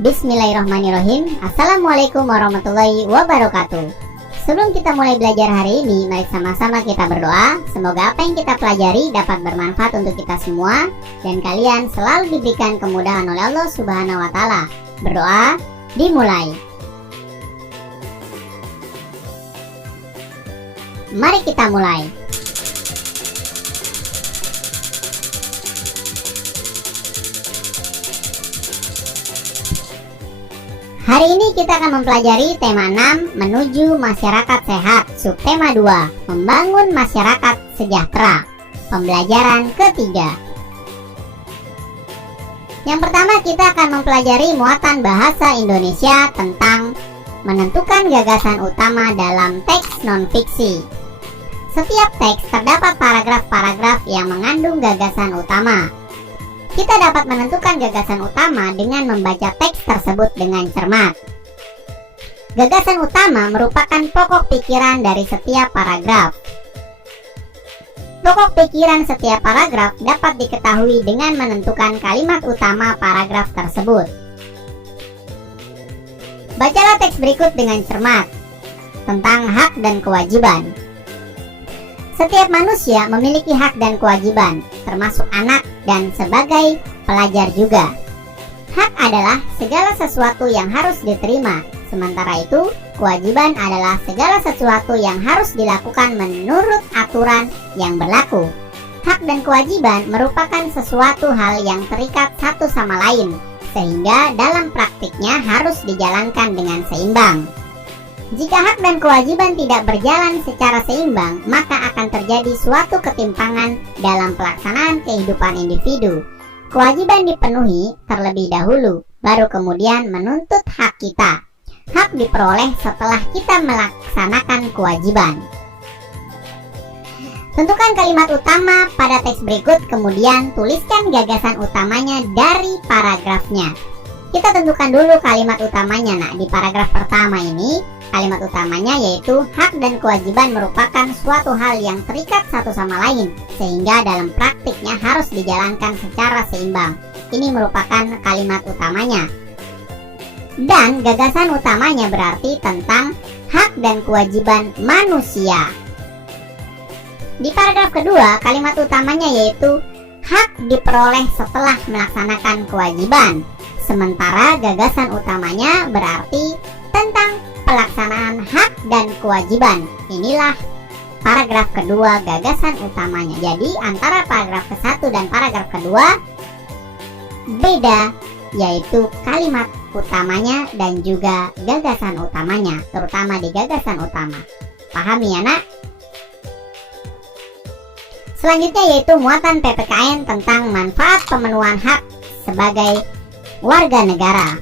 Bismillahirrahmanirrahim. Assalamualaikum warahmatullahi wabarakatuh. Sebelum kita mulai belajar hari ini, mari sama-sama kita berdoa. Semoga apa yang kita pelajari dapat bermanfaat untuk kita semua dan kalian selalu diberikan kemudahan oleh Allah Subhanahu wa Ta'ala. Berdoa dimulai. Mari kita mulai. Hari ini kita akan mempelajari tema 6, menuju masyarakat sehat, subtema 2, membangun masyarakat sejahtera. Pembelajaran ketiga. Yang pertama, kita akan mempelajari muatan bahasa Indonesia tentang menentukan gagasan utama dalam teks non-fiksi. Setiap teks terdapat paragraf-paragraf yang mengandung gagasan utama. Kita dapat menentukan gagasan utama dengan membaca teks tersebut dengan cermat. Gagasan utama merupakan pokok pikiran dari setiap paragraf. Pokok pikiran setiap paragraf dapat diketahui dengan menentukan kalimat utama paragraf tersebut. Bacalah teks berikut dengan cermat tentang hak dan kewajiban. Setiap manusia memiliki hak dan kewajiban, termasuk anak dan sebagai pelajar juga. Hak adalah segala sesuatu yang harus diterima, sementara itu kewajiban adalah segala sesuatu yang harus dilakukan menurut aturan yang berlaku. Hak dan kewajiban merupakan sesuatu hal yang terikat satu sama lain, sehingga dalam praktiknya harus dijalankan dengan seimbang. Jika hak dan kewajiban tidak berjalan secara seimbang, maka akan terjadi suatu ketimpangan dalam pelaksanaan kehidupan individu. Kewajiban dipenuhi terlebih dahulu, baru kemudian menuntut hak kita. Hak diperoleh setelah kita melaksanakan kewajiban. Tentukan kalimat utama pada teks berikut, kemudian tuliskan gagasan utamanya dari paragrafnya. Kita tentukan dulu kalimat utamanya. Nah, di paragraf pertama ini, kalimat utamanya yaitu hak dan kewajiban merupakan suatu hal yang terikat satu sama lain, sehingga dalam praktiknya harus dijalankan secara seimbang. Ini merupakan kalimat utamanya. Dan gagasan utamanya berarti tentang hak dan kewajiban manusia. Di paragraf kedua, kalimat utamanya yaitu hak diperoleh setelah melaksanakan kewajiban. Sementara gagasan utamanya berarti tentang pelaksanaan hak dan kewajiban. Inilah paragraf kedua gagasan utamanya. Jadi antara paragraf ke-1 dan paragraf kedua beda, yaitu kalimat utamanya dan juga gagasan utamanya, terutama di gagasan utama. Pahami ya nak? Selanjutnya yaitu muatan PPKN tentang manfaat pemenuhan hak sebagai warga negara.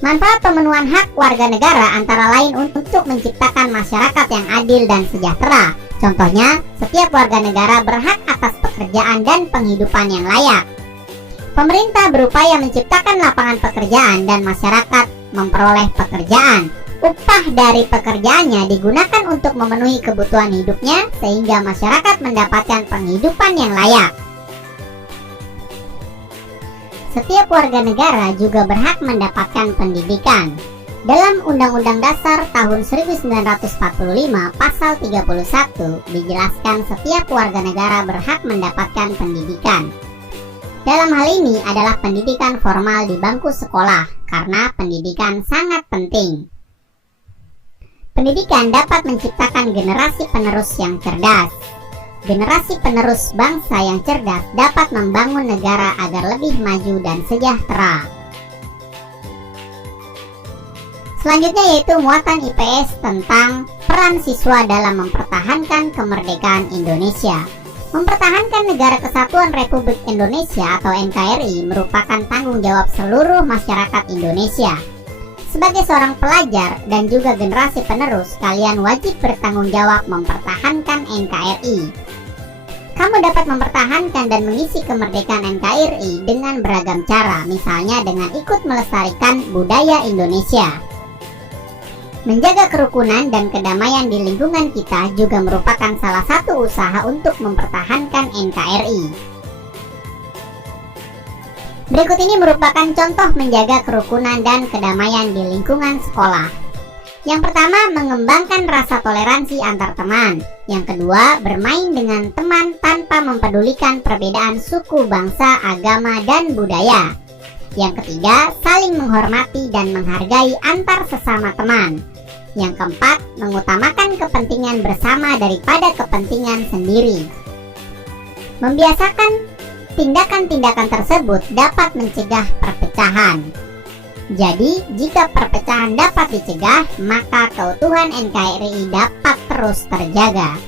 Manfaat pemenuhan hak warga negara antara lain untuk menciptakan masyarakat yang adil dan sejahtera. Contohnya, setiap warga negara berhak atas pekerjaan dan penghidupan yang layak. Pemerintah berupaya menciptakan lapangan pekerjaan dan masyarakat memperoleh pekerjaan. Upah dari pekerjaannya digunakan untuk memenuhi kebutuhan hidupnya sehingga masyarakat mendapatkan penghidupan yang layak. Setiap warga negara juga berhak mendapatkan pendidikan. Dalam Undang-Undang Dasar tahun 1945 pasal 31 dijelaskan setiap warga negara berhak mendapatkan pendidikan. Dalam hal ini adalah pendidikan formal di bangku sekolah, karena pendidikan sangat penting. Pendidikan dapat menciptakan generasi penerus yang cerdas. Generasi penerus bangsa yang cerdas dapat membangun negara agar lebih maju dan sejahtera. Selanjutnya yaitu muatan IPS tentang peran siswa dalam mempertahankan kemerdekaan Indonesia. Mempertahankan Negara Kesatuan Republik Indonesia atau NKRI merupakan tanggung jawab seluruh masyarakat Indonesia. Sebagai seorang pelajar dan juga generasi penerus, kalian wajib bertanggung jawab mempertahankan NKRI. Kamu dapat mempertahankan dan mengisi kemerdekaan NKRI dengan beragam cara, misalnya dengan ikut melestarikan budaya Indonesia. Menjaga kerukunan dan kedamaian di lingkungan kita juga merupakan salah satu usaha untuk mempertahankan NKRI. Berikut ini merupakan contoh menjaga kerukunan dan kedamaian di lingkungan sekolah. Yang pertama, mengembangkan rasa toleransi antar teman. Yang kedua, bermain dengan teman tanpa mempedulikan perbedaan suku, bangsa, agama, dan budaya. Yang ketiga, saling menghormati dan menghargai antar sesama teman. Yang keempat, mengutamakan kepentingan bersama daripada kepentingan sendiri. Membiasakan tindakan-tindakan tersebut dapat mencegah perpecahan. Jadi, jika perpecahan dapat dicegah, maka keutuhan NKRI dapat terus terjaga.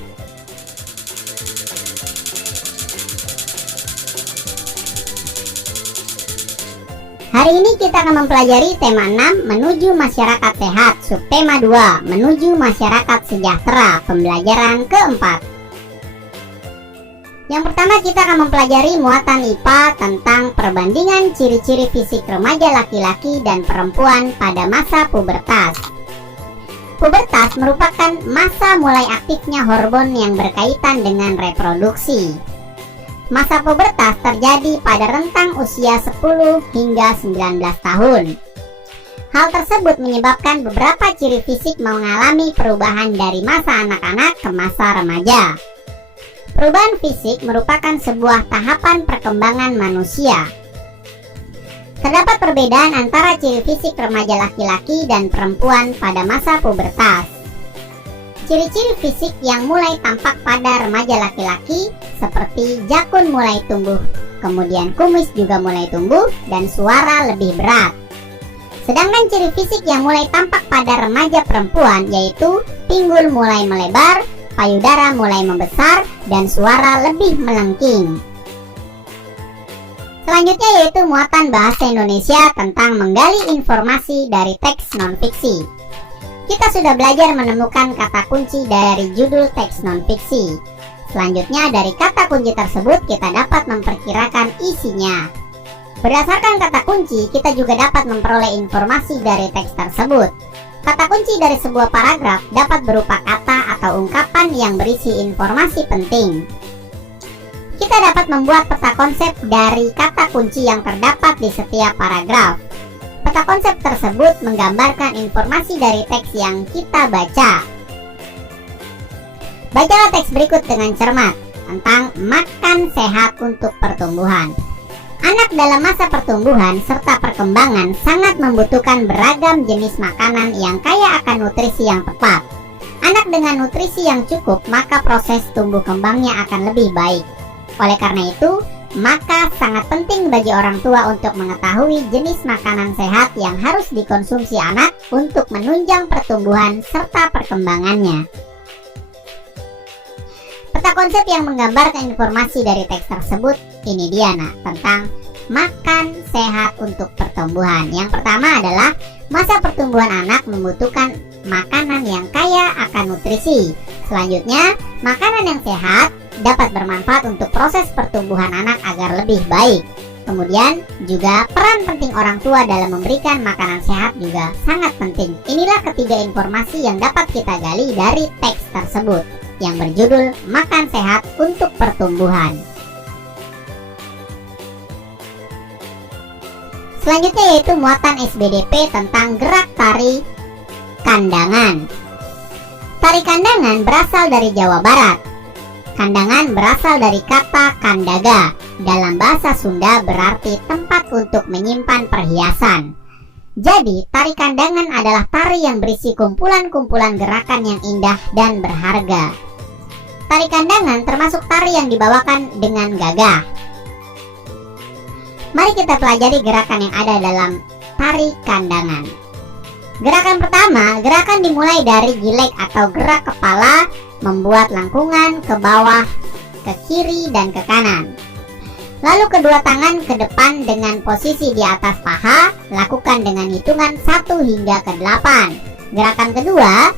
Hari ini kita akan mempelajari tema 6, menuju masyarakat sehat, subtema 2, menuju masyarakat sejahtera, pembelajaran keempat. Yang pertama, kita akan mempelajari muatan IPA tentang perbandingan ciri-ciri fisik remaja laki-laki dan perempuan pada masa pubertas. Pubertas merupakan masa mulai aktifnya hormon yang berkaitan dengan reproduksi. Masa pubertas terjadi pada rentang usia 10 hingga 19 tahun. Hal tersebut menyebabkan beberapa ciri fisik mengalami perubahan dari masa anak-anak ke masa remaja. Perubahan fisik merupakan sebuah tahapan perkembangan manusia. Terdapat perbedaan antara ciri fisik remaja laki-laki dan perempuan pada masa pubertas. Ciri-ciri fisik yang mulai tampak pada remaja laki-laki seperti jakun mulai tumbuh, kemudian kumis juga mulai tumbuh, dan suara lebih berat. Sedangkan ciri fisik yang mulai tampak pada remaja perempuan yaitu pinggul mulai melebar, payudara mulai membesar, dan suara lebih melengking. Selanjutnya yaitu muatan bahasa Indonesia tentang menggali informasi dari teks non-fiksi. Kita sudah belajar menemukan kata kunci dari judul teks non-fiksi. Selanjutnya dari kata kunci tersebut kita dapat memperkirakan isinya. Berdasarkan kata kunci, kita juga dapat memperoleh informasi dari teks tersebut. Kata kunci dari sebuah paragraf dapat berupa kata atau ungkapan yang berisi informasi penting. Kita dapat membuat peta konsep dari kata kunci yang terdapat di setiap paragraf. Peta konsep tersebut menggambarkan informasi dari teks yang kita baca. Bacalah teks berikut dengan cermat tentang makan sehat untuk pertumbuhan. Anak dalam masa pertumbuhan serta perkembangan sangat membutuhkan beragam jenis makanan yang kaya akan nutrisi yang tepat. Anak dengan nutrisi yang cukup, maka proses tumbuh kembangnya akan lebih baik. Oleh karena itu, maka sangat penting bagi orang tua untuk mengetahui jenis makanan sehat yang harus dikonsumsi anak untuk menunjang pertumbuhan serta perkembangannya. Peta konsep yang menggambarkan informasi dari teks tersebut ini dia tentang makan sehat untuk pertumbuhan. Yang pertama adalah masa pertumbuhan anak membutuhkan makanan yang kaya akan nutrisi. Selanjutnya, makanan yang sehat dapat bermanfaat untuk proses pertumbuhan anak agar lebih baik. Kemudian juga peran penting orang tua dalam memberikan makanan sehat juga sangat penting. Inilah ketiga informasi yang dapat kita gali dari teks tersebut yang berjudul Makan Sehat untuk Pertumbuhan. Selanjutnya yaitu muatan SBDP tentang gerak tari kandangan. Tari kandangan berasal dari Jawa Barat. Kandangan berasal dari kata kandaga. Dalam bahasa Sunda berarti tempat untuk menyimpan perhiasan. Jadi, tari kandangan adalah tari yang berisi kumpulan-kumpulan gerakan yang indah dan berharga. Tari kandangan termasuk tari yang dibawakan dengan gagah. Mari kita pelajari gerakan yang ada dalam tari kandangan. Gerakan pertama, gerakan dimulai dari gilek atau gerak kepala, membuat lengkungan ke bawah, ke kiri dan ke kanan. Lalu kedua tangan ke depan dengan posisi di atas paha, lakukan dengan hitungan 1 hingga ke 8. Gerakan kedua,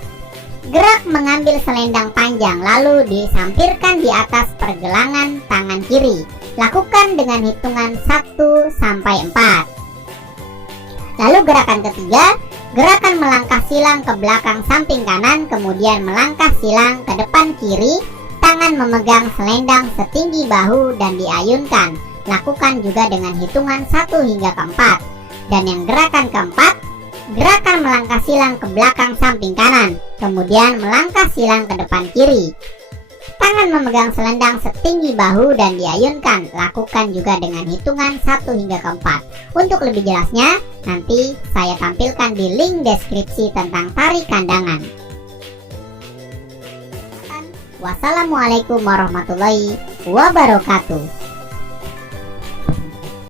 gerak mengambil selendang panjang lalu disampirkan di atas pergelangan tangan kiri. Lakukan dengan hitungan 1 sampai 4. Lalu gerakan ketiga, gerakan melangkah silang ke belakang samping kanan, kemudian melangkah silang ke depan kiri, tangan memegang selendang setinggi bahu dan diayunkan. lakukan juga dengan hitungan 1 hingga ke 4. Dan yang gerakan keempat, gerakan melangkah silang ke belakang samping kanan, kemudian melangkah silang ke depan kiri. Tangan memegang selendang setinggi bahu dan diayunkan, lakukan juga dengan hitungan 1 hingga ke 4. Untuk lebih jelasnya, nanti saya tampilkan di link deskripsi tentang tari kandangan. Wassalamualaikum warahmatullahi wabarakatuh.